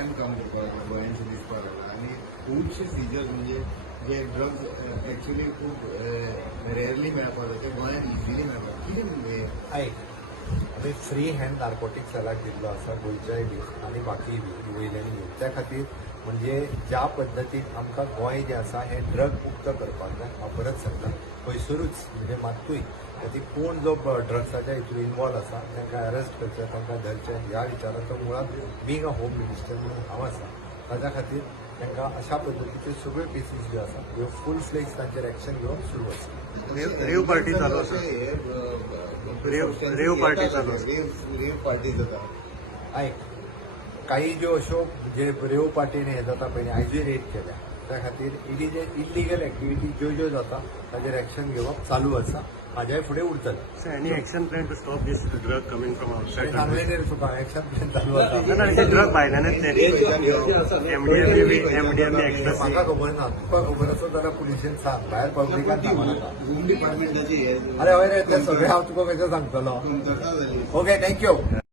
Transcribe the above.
time काम करपाक लागला गोंयांचे दिसपाक लागला आनी खुबशे सिजर्स म्हणजे जे ड्रग्स एक्चुली खूब रेअरली मेळपाक जाय ते गोंयांत इजिली मेळपाक कितें म्हणजे ऐक आमी फ्री हँड नार्कोटीक सेलाक दिल्लो आसा गोंयच्याय बी आनी बाकीय बी वयल्यान बी त्या खातीर म्हणजे ज्या पद्दतीन आमकां गोंय जें आसा हें ड्रग मुक्त करपाक जाय हांव परत सांगता खंयसरूच म्हणजे मात्तूय खातीर कोण जो ड्रग्साच्या हितून इन्वॉल्व आसा तांकां अरेस्ट करचें तांकां धरचें ह्या विचाराचो मुळात बींग अ होम मिनिस्टर म्हणून हांव आसा ताच्या खातीर तांकां अशा पद्दतीच्यो सगळ्यो केसीस ज्यो आसा ह्यो फूल फ्लेज तांचेर एक्शन घेवप सुरू आसा रेव पार्टी चालू आसा रेव पार्टी चालू आसा रेव पार्टी जाता ऐक काही ज्यो अश्यो जे रेव पार्टीन हें जाता पळय आयजूय रेट केल्या त्या खातीर इलिगल एक्टिविटी ज्यो ज्यो जाता ताचेर एक्शन घेवप चालू आसा हाज्याय फुडें उरतलें any action plan to stop this drug coming from outside सांगलें तुका एक्शन प्लॅन चालू आसा ते ड्रग भायल्यानच एमडीएमए एक्स्ट्रा म्हाका खबर ना तुका खबर आसा जाल्यार पुलिशेन सांग भायर पब्लिकान सांगू नाका होम डिपार्टमेंटाची अरे हय रे ते सगळें हांव तुका कशें सांगतलो जाता जाली ओके थँक्यू